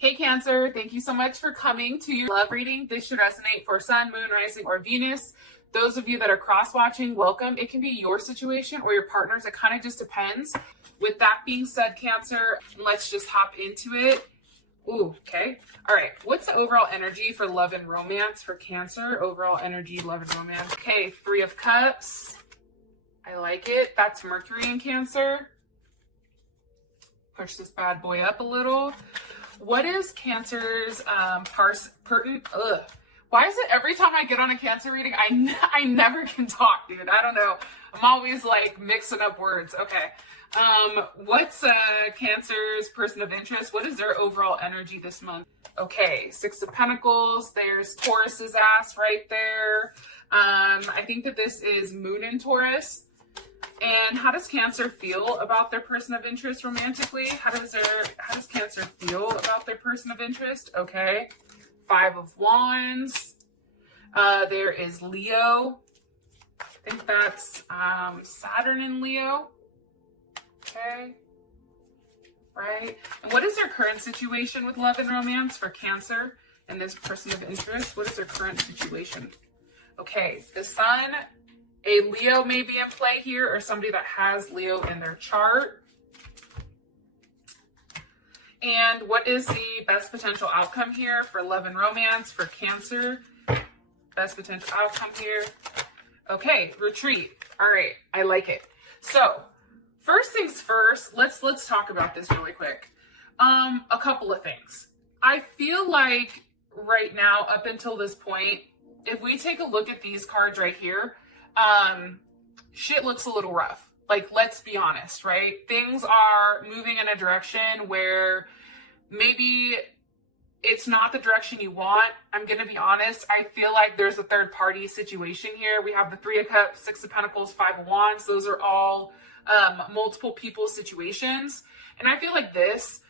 Hey Cancer, thank you so much for coming to your love reading. This should resonate for Sun, Moon, Rising, or Venus. Those of you that are cross-watching, welcome. It can be your situation or your partner's. It kind of just depends. With that being said, Cancer, let's just hop into it. Ooh, okay. All right. What's the overall energy for love and romance for Cancer? Overall energy, love and romance. Okay, Three of Cups. I like it. That's Mercury in Cancer. Push this bad boy up a little. What is Cancer's Why is it every time I get on a Cancer reading, I never can talk, dude? I don't know. I'm always like mixing up words. Okay. What's Cancer's person of interest? What is their overall energy this month? Okay, Six of Pentacles. There's Taurus's ass right there. I think that this is Moon in Taurus. And how does Cancer feel about their person of interest romantically? How does Cancer feel about their person of interest? Okay. Five of Wands. There is Leo. I think that's Saturn in Leo. Okay. Right. And what is their current situation with love and romance for Cancer and this person of interest? What is their current situation? Okay. The Sun. A Leo may be in play here, or somebody that has Leo in their chart. And what is the best potential outcome here for love and romance for Cancer? Best potential outcome here. Okay, retreat. All right, I like it. So, first things first, let's talk about this really quick. A couple of things. I feel like right now, up until this point, if we take a look at these cards right here, shit looks a little rough. Like, let's be honest, right? Things are moving in a direction where maybe it's not the direction you want. I'm going to be honest. I feel like there's a third party situation here. We have the Three of Cups, Six of Pentacles, Five of Wands. Those are all multiple people situations. And I feel like there's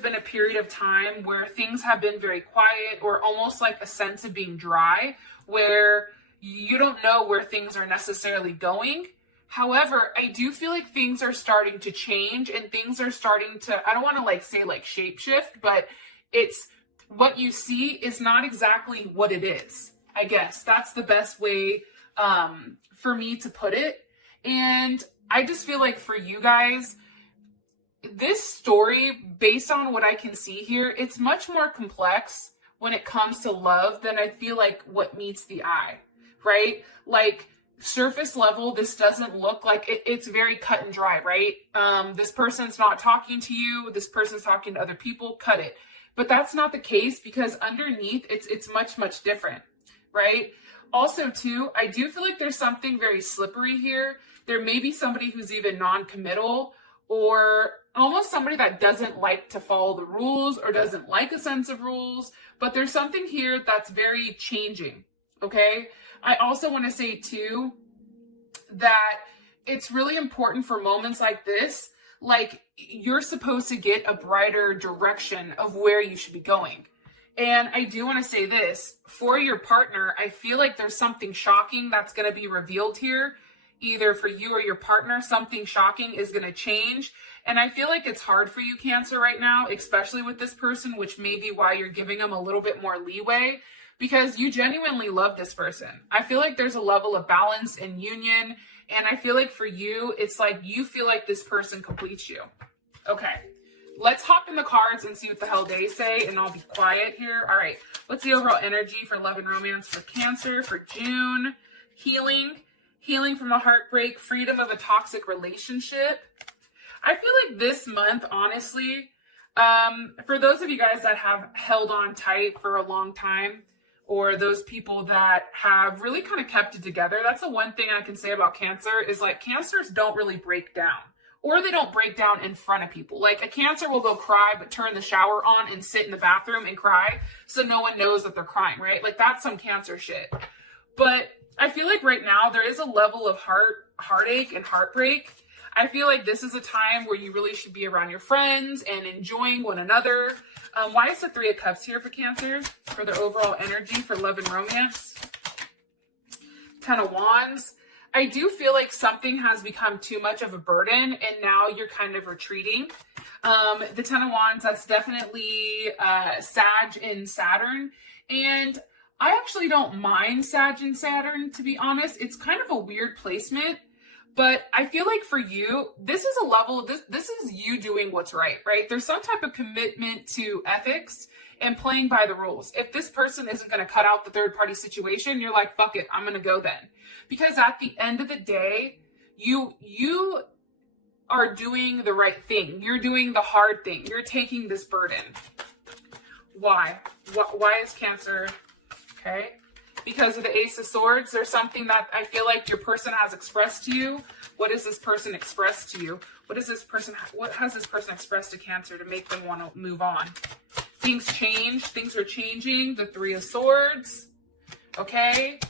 been a period of time where things have been very quiet, or almost like a sense of being dry, where you don't know where things are necessarily going. However, I do feel like things are starting to change, and things are starting to, I don't want to say shape shift, but it's what you see is not exactly what it is. I guess that's the best way for me to put it. And I just feel like for you guys, this story, based on what I can see here, it's much more complex when it comes to love than I feel like what meets the eye. Right? Like, surface level, this doesn't look like it's very cut and dry, right? This person's not talking to you. This person's talking to other people. Cut it. But that's not the case, because underneath it's much, much different, right? Also, too, I do feel like there's something very slippery here. There may be somebody who's even non-committal, or almost somebody that doesn't like to follow the rules, or doesn't like a sense of rules. But there's something here that's very changing, okay? I also want to say, too, that it's really important for moments like this. Like, you're supposed to get a brighter direction of where you should be going. And I do want to say this. For your partner, I feel like there's something shocking that's going to be revealed here. Either for you or your partner, something shocking is going to change. And I feel like it's hard for you, Cancer, right now, especially with this person, which may be why you're giving them a little bit more leeway. Because you genuinely love this person. I feel like there's a level of balance and union. And I feel like for you, it's like you feel like this person completes you. Okay, let's hop in the cards and see what the hell they say. And I'll be quiet here. All right, what's the overall energy for love and romance for Cancer for June? Healing from a heartbreak, freedom of a toxic relationship. I feel like this month, honestly, for those of you guys that have held on tight for a long time, or those people that have really kind of kept it together. That's the one thing I can say about Cancer is, like, Cancers don't really break down, or they don't break down in front of people. Like, a Cancer will go cry, but turn the shower on and sit in the bathroom and cry so no one knows that they're crying, right? Like, that's some Cancer shit. But I feel like right now there is a level of heartache and heartbreak. I feel like this is a time where you really should be around your friends and enjoying one another. Why is the Three of Cups here for Cancer? For their overall energy for love and romance. Ten of Wands. I do feel like something has become too much of a burden, and now you're kind of retreating. The Ten of Wands, that's definitely Sag in Saturn. And I actually don't mind Sag in Saturn, to be honest. It's kind of a weird placement. But I feel like for you, this is a level, this is you doing what's right? There's some type of commitment to ethics and playing by the rules. If this person isn't going to cut out the third party situation, you're like, fuck it, I'm going to go then. Because at the end of the day, you are doing the right thing. You're doing the hard thing. You're taking this burden. Why? Why is Cancer? Okay. Because of the Ace of Swords, there's something that I feel like your person has expressed to you. What has this person expressed to you? What has this person expressed to Cancer to make them want to move on? Things change. Things are changing. The Three of Swords. Okay.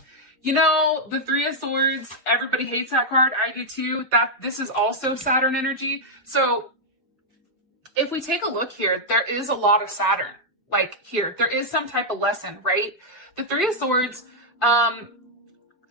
You know, the Three of Swords, everybody hates that card. I do too. This is also Saturn energy. So if we take a look here, there is a lot of Saturn. Like here, there is some type of lesson, right? The Three of Swords,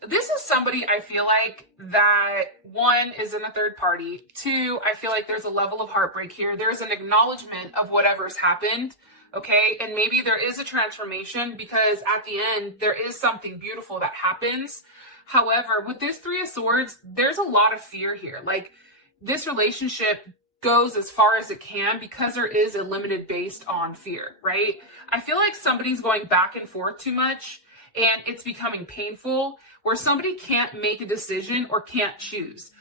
this is somebody I feel like that, one, is in a third party. Two, I feel like there's a level of heartbreak here. There's an acknowledgement of whatever's happened, okay? And maybe there is a transformation because at the end, there is something beautiful that happens. However, with this Three of Swords, there's a lot of fear here. Like, this relationship goes as far as it can because there is a limited based on fear, right? I feel like somebody's going back and forth too much and it's becoming painful where somebody can't make a decision or can't choose.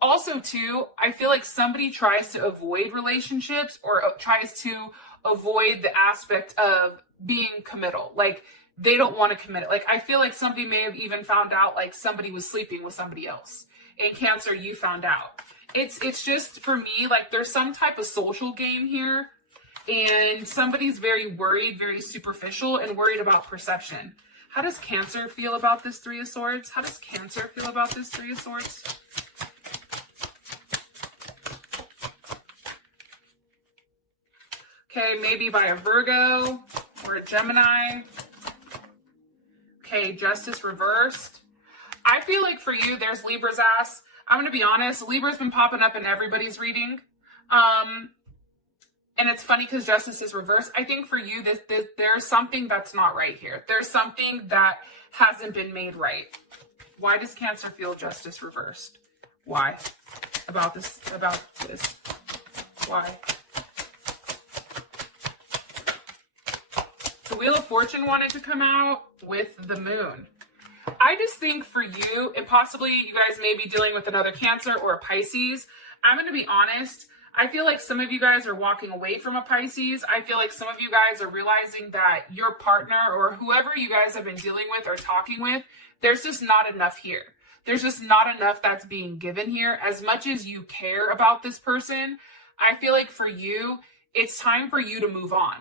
Also too, I feel like somebody tries to avoid relationships or tries to avoid the aspect of being committal. Like, they don't want to commit. Like, I feel like somebody may have even found out like somebody was sleeping with somebody else. In Cancer, you found out. It's just, for me, like, there's some type of social game here and somebody's very worried, very superficial and worried about perception. How does Cancer feel about this Three of Swords? How does Cancer feel about this Three of Swords? Okay, maybe by a Virgo or a Gemini. Okay, Justice reversed. I feel like for you, there's Libra's ass. I'm going to be honest, Libra's been popping up in everybody's reading. And it's funny because Justice is reversed. I think for you, there's something that's not right here. There's something that hasn't been made right. Why does Cancer feel Justice reversed? Why? About this. Why? The Wheel of Fortune wanted to come out with the Moon. I just think for you, and possibly you guys may be dealing with another Cancer or a Pisces. I'm going to be honest. I feel like some of you guys are walking away from a Pisces. I feel like some of you guys are realizing that your partner or whoever you guys have been dealing with or talking with, there's just not enough here. There's just not enough that's being given here. As much as you care about this person, I feel like for you, it's time for you to move on.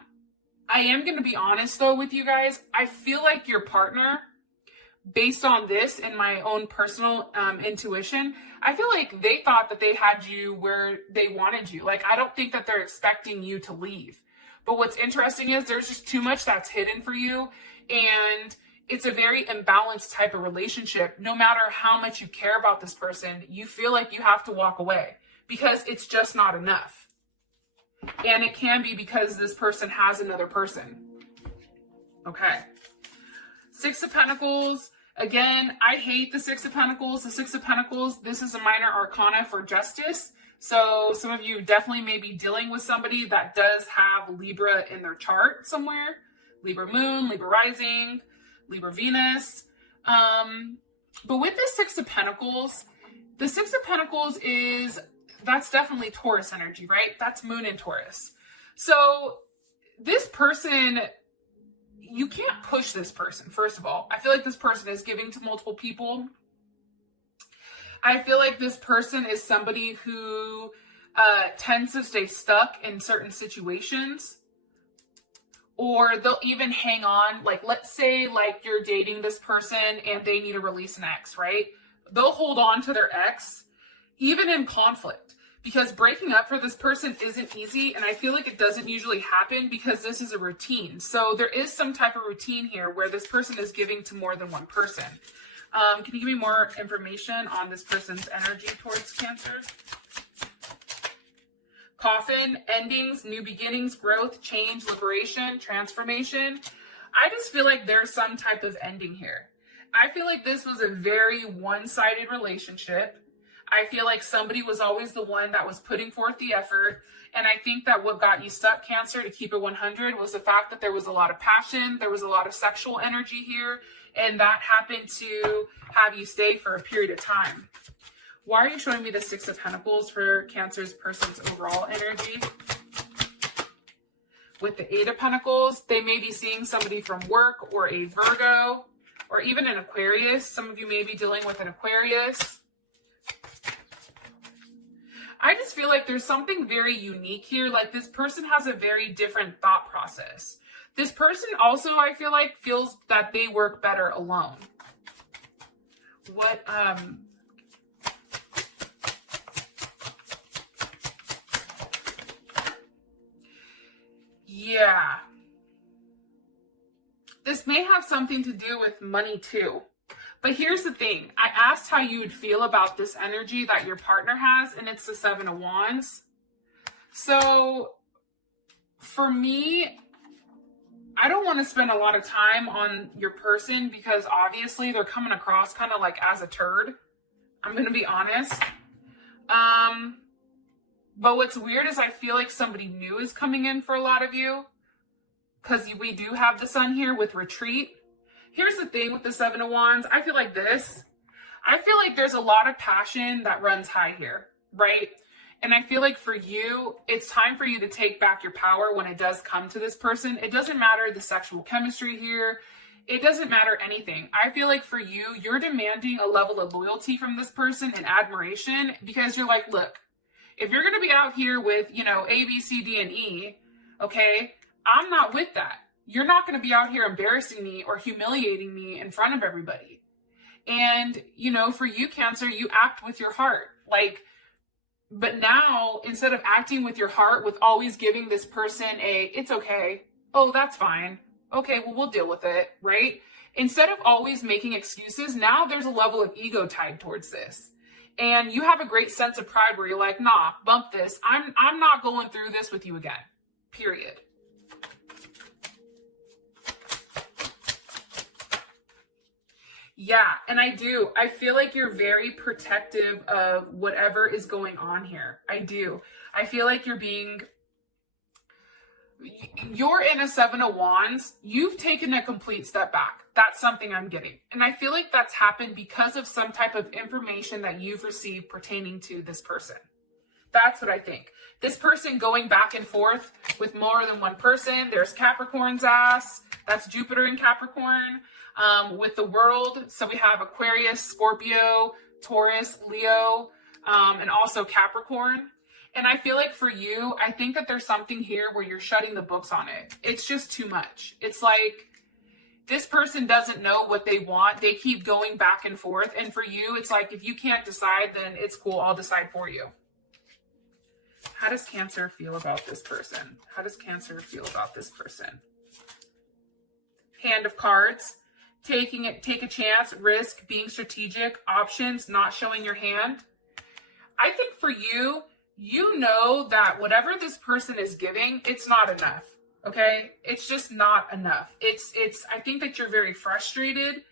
I am going to be honest though with you guys. I feel like your partner, based on this and my own personal intuition, I feel like they thought that they had you where they wanted you. Like, I don't think that they're expecting you to leave. But what's interesting is there's just too much that's hidden for you. And it's a very imbalanced type of relationship. No matter how much you care about this person, you feel like you have to walk away because it's just not enough. And it can be because this person has another person. Okay. Six of Pentacles. Again, I hate the Six of Pentacles. The Six of Pentacles, this is a minor arcana for justice. So some of you definitely may be dealing with somebody that does have Libra in their chart somewhere. Libra Moon, Libra Rising, Libra Venus. But with the Six of Pentacles, the Six of Pentacles that's definitely Taurus energy, right? That's Moon in Taurus. So this person, you can't push this person, first of all. I feel like this person is giving to multiple people. I feel like this person is somebody who tends to stay stuck in certain situations. Or they'll even hang on. Like, let's say like you're dating this person and they need to release an ex, right? They'll hold on to their ex, even in conflict. Because breaking up for this person isn't easy, and I feel like it doesn't usually happen because this is a routine. So there is some type of routine here where this person is giving to more than one person. Can you give me more information on this person's energy towards Cancer? Coffin, endings, new beginnings, growth, change, liberation, transformation. I just feel like there's some type of ending here. I feel like this was a very one-sided relationship. I feel like somebody was always the one that was putting forth the effort. And I think that what got you stuck, Cancer, to keep it 100, was the fact that there was a lot of passion. There was a lot of sexual energy here. And that happened to have you stay for a period of time. Why are you showing me the Six of Pentacles for Cancer's person's overall energy? With the Eight of Pentacles, they may be seeing somebody from work or a Virgo or even an Aquarius. Some of you may be dealing with an Aquarius. I just feel like there's something very unique here. Like this person has a very different thought process. This person also, I feel like, feels that they work better alone. Yeah. This may have something to do with money too. But here's the thing. I asked how you would feel about this energy that your partner has, and it's the Seven of Wands. So for me, I don't want to spend a lot of time on your person because obviously they're coming across kind of like as a turd. I'm going to be honest. But what's weird is I feel like somebody new is coming in for a lot of you because we do have the Sun here with retreat. Here's the thing with the Seven of Wands. I feel like there's a lot of passion that runs high here, right? And I feel like for you, it's time for you to take back your power when it does come to this person. It doesn't matter the sexual chemistry here. It doesn't matter anything. I feel like for you, you're demanding a level of loyalty from this person and admiration because you're like, look, if you're going to be out here with, A, B, C, D, and E, okay, I'm not with that. You're not going to be out here embarrassing me or humiliating me in front of everybody. And, for you, Cancer, you act with your heart. But now, instead of acting with your heart, with always giving this person it's okay. Oh, that's fine. Okay, well, we'll deal with it, right? Instead of always making excuses, now there's a level of ego tied towards this. And you have a great sense of pride where you're like, nah, bump this. I'm not going through this with you again, period. Yeah, and I feel like you're very protective of whatever is going on here. I do. I feel like you're in a Seven of Wands. You've taken a complete step back. That's something I'm getting. And I feel like that's happened because of some type of information that you've received pertaining to this person. That's what I think. This person going back and forth with more than one person. There's Capricorn's ass. That's Jupiter in Capricorn. With the world. So we have Aquarius, Scorpio, Taurus, Leo, and also Capricorn. And I feel like for you, I think that there's something here where you're shutting the books on it. It's just too much. It's like this person doesn't know what they want. They keep going back and forth. And for you, it's like, if you can't decide, then it's cool. I'll decide for you. How does Cancer feel about this person? How does Cancer feel about this person? Hand of Cards. Take a chance, risk, being strategic, options, not showing your hand. I think for you, you know that whatever this person is giving, it's not enough. Okay? It's just not enough. I think that you're very frustrated.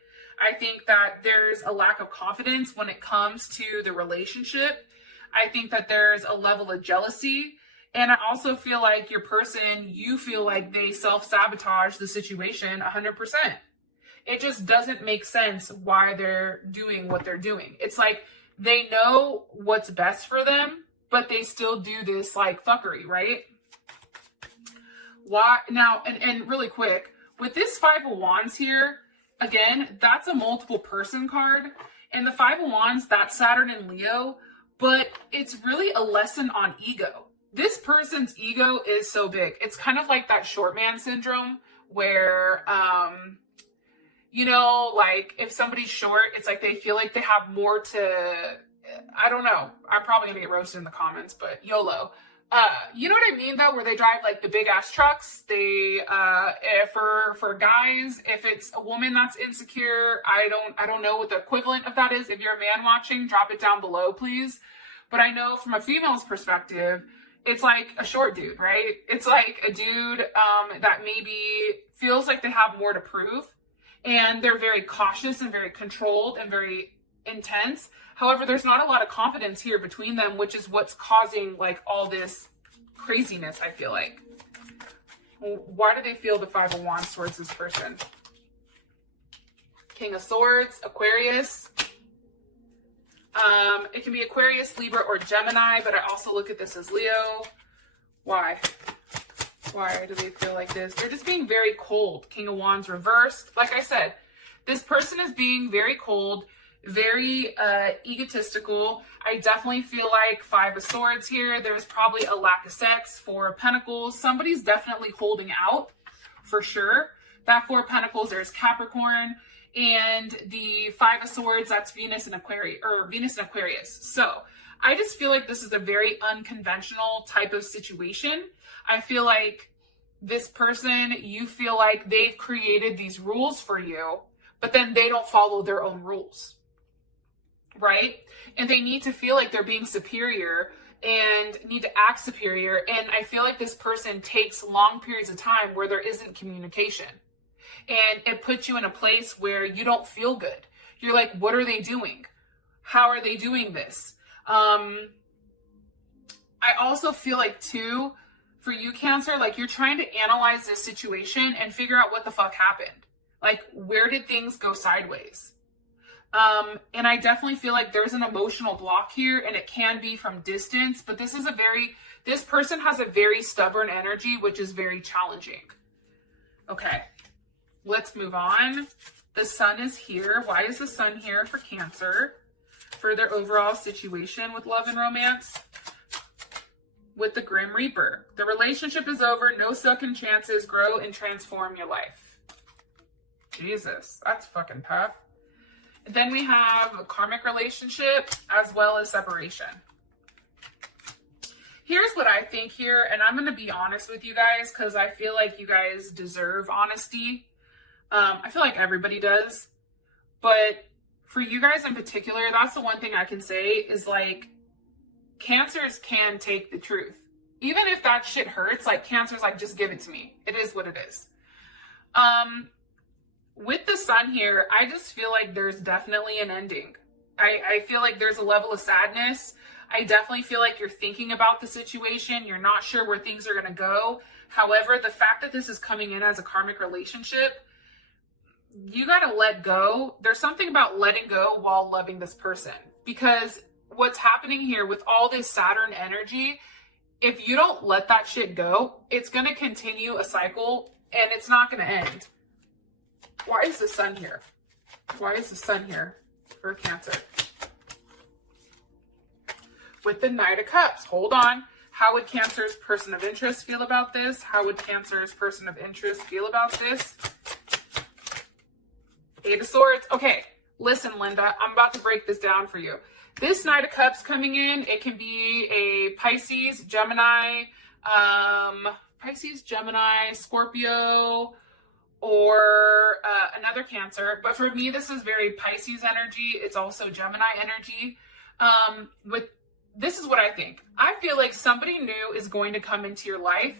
I think that there's a lack of confidence when it comes to the relationship. I think that there's a level of jealousy. And I also feel like your person, you feel like they self-sabotage the situation 100%. It just doesn't make sense why they're doing what they're doing. It's like they know what's best for them, but they still do this fuckery, right? Why now? And really quick, with this Five of Wands here, again, that's a multiple person card. And the Five of Wands, that's Saturn and Leo, but it's really a lesson on ego. This person's ego is so big. It's kind of like that short man syndrome where, if somebody's short, it's like they feel like they have more I don't know. I'm probably gonna get roasted in the comments, but YOLO. You know what I mean though, where they drive the big ass trucks. They, for guys, if it's a woman that's insecure, I don't know what the equivalent of that is. If you're a man watching, drop it down below, please. But I know from a female's perspective, It's like a short dude, right? It's like a dude that maybe feels like they have more to prove, and they're very cautious and very controlled and very intense. However, there's not a lot of confidence here between them, which is what's causing like all this craziness, I feel like. Why do they feel the Five of Wands towards this person? King of Swords, Aquarius. It can be Aquarius, Libra, or Gemini, but I also look at this as Leo. Why? Why do they feel like this? They're just being very cold. King of Wands reversed. Like I said, this person is being very cold, very egotistical. I definitely feel like Five of Swords here. There's probably a lack of sex. Four of Pentacles. Somebody's definitely holding out for sure. That Four of Pentacles, there's Capricorn. And the Five of Swords, that's Venus and Aquarius. So I just feel like this is a very unconventional type of situation. I feel like this person, you feel like they've created these rules for you, but then they don't follow their own rules, right? And they need to feel like they're being superior and need to act superior. And I feel like this person takes long periods of time where there isn't communication. And it puts you in a place where you don't feel good. You're like, what are they doing? How are they doing this? I also feel like too, for you, Cancer, like you're trying to analyze this situation and figure out what the fuck happened. Like, where did things go sideways? And I definitely feel like there's an emotional block here, and it can be from distance, but this person has a very stubborn energy, which is very challenging. Okay. Let's move on. The Sun is here. Why is the Sun here for Cancer? For their overall situation with love and romance. With the Grim Reaper. The relationship is over. No second chances. Grow and transform your life. Jesus, that's fucking tough. And then we have a karmic relationship as well as separation. Here's what I think here, and I'm going to be honest with you guys because I feel like you guys deserve honesty. I feel like everybody does, but for you guys in particular, that's the one thing I can say is like, Cancers can take the truth. Even if that shit hurts, like Cancer's like, just give it to me. It is what it is. With the Sun here, I just feel like there's definitely an ending. I feel like there's a level of sadness. I definitely feel like you're thinking about the situation. You're not sure where things are going to go. However, the fact that this is coming in as a karmic relationship, you got to let go. There's something about letting go while loving this person, because what's happening here with all this Saturn energy, if you don't let that shit go, it's going to continue a cycle and it's not going to end. Why is the Sun here? Why is the Sun here for Cancer? With the Knight of Cups, hold on. How would Cancer's person of interest feel about this? How would Cancer's person of interest feel about this? Eight of Swords. Okay, listen, Linda, I'm about to break this down for you. This Knight of Cups coming in, it can be a Pisces, Gemini, Scorpio, or another Cancer. But for me, this is very Pisces energy. It's also Gemini energy. This is what I think. I feel like somebody new is going to come into your life.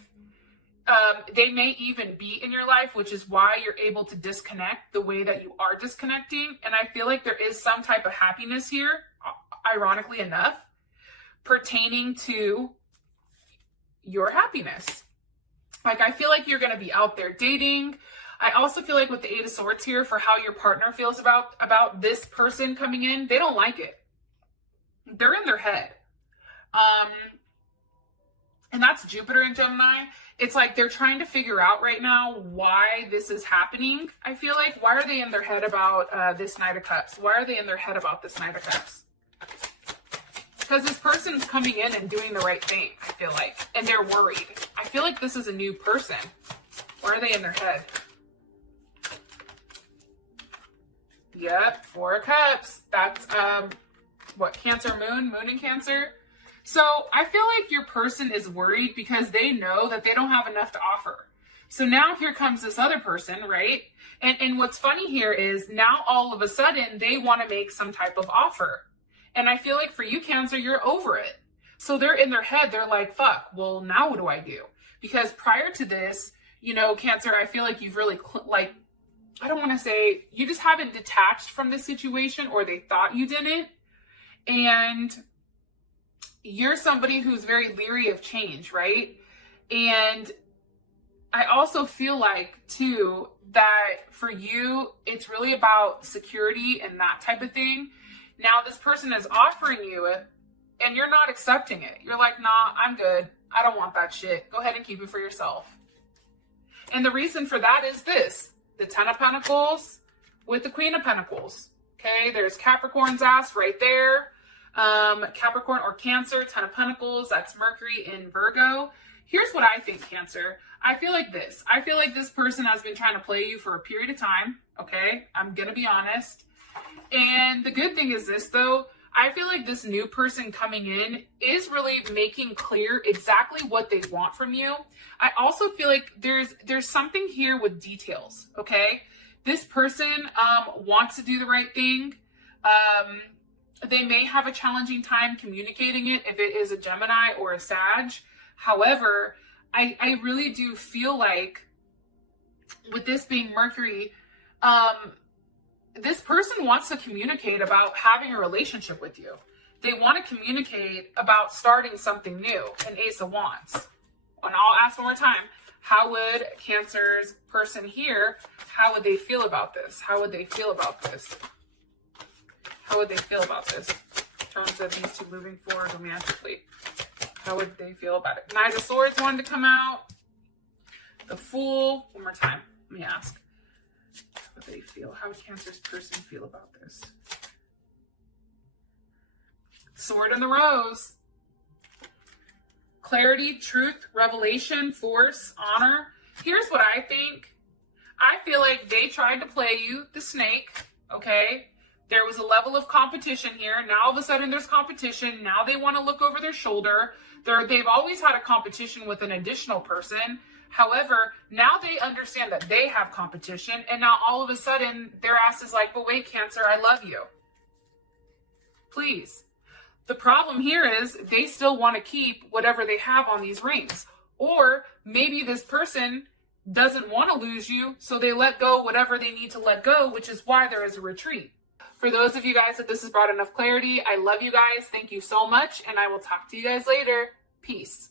They may even be in your life, which is why you're able to disconnect the way that you are disconnecting. And I feel like there is some type of happiness here, ironically enough, pertaining to your happiness. Like, I feel like you're going to be out there dating. I also feel like with the Eight of Swords here, for how your partner feels about this person coming in, they don't like it. They're in their head. And that's Jupiter in Gemini. It's like they're trying to figure out right now why this is happening. I feel like, why are they in their head about this Knight of Cups? Why are they in their head about this Knight of Cups? Because this person's coming in and doing the right thing, I feel like. And they're worried. I feel like this is a new person. Why are they in their head? Yep, Four of Cups. That's, what, Cancer moon in Cancer? So I feel like your person is worried because they know that they don't have enough to offer. So now here comes this other person, right? And what's funny here is now all of a sudden they want to make some type of offer. And I feel like for you, Cancer, you're over it. So they're in their head, they're like, fuck, well, now what do I do? Because prior to this, you know, Cancer, I feel like you've really, like, I don't want to say, you just haven't detached from the situation, or they thought you didn't. And you're somebody who's very leery of change, right? And I also feel like, too, that for you, it's really about security and that type of thing. Now, this person is offering you it, and you're not accepting it. You're like, nah, I'm good. I don't want that shit. Go ahead and keep it for yourself. And the reason for that is this: the Ten of Pentacles with the Queen of Pentacles. Okay, there's Capricorn's ass right there. Capricorn or Cancer, Ten of Pentacles, that's Mercury in Virgo. Here's what I think, Cancer. I feel like this. I feel like this person has been trying to play you for a period of time. Okay, I'm going to be honest. And the good thing is this, though. I feel like this new person coming in is really making clear exactly what they want from you. I also feel like there's something here with details, okay? This person wants to do the right thing. They may have a challenging time communicating it if it is a Gemini or a Sag. However, I really do feel like with this being Mercury, this person wants to communicate about having a relationship with you. They want to communicate about starting something new, an Ace of Wands. And I'll ask one more time, how would Cancer's person here, how would they feel about this? How would they feel about this? How would they feel about this in terms of these two moving forward romantically? How would they feel about it? Knight of Swords wanted to come out. The Fool. One more time. Let me ask. How would they feel? How would Cancer's person feel about this? Sword and the Rose. Clarity, truth, revelation, force, honor. Here's what I think. I feel like they tried to play you, the snake, okay? There was a level of competition here. Now all of a sudden there's competition. Now they want to look over their shoulder. They've always had a competition with an additional person. However, now they understand that they have competition. And now all of a sudden their ass is like, but wait, Cancer, I love you. Please. The problem here is they still want to keep whatever they have on these rings. Or maybe this person doesn't want to lose you, so they let go whatever they need to let go, which is why there is a retreat. For those of you guys that this has brought enough clarity, I love you guys. Thank you so much, and I will talk to you guys later. Peace.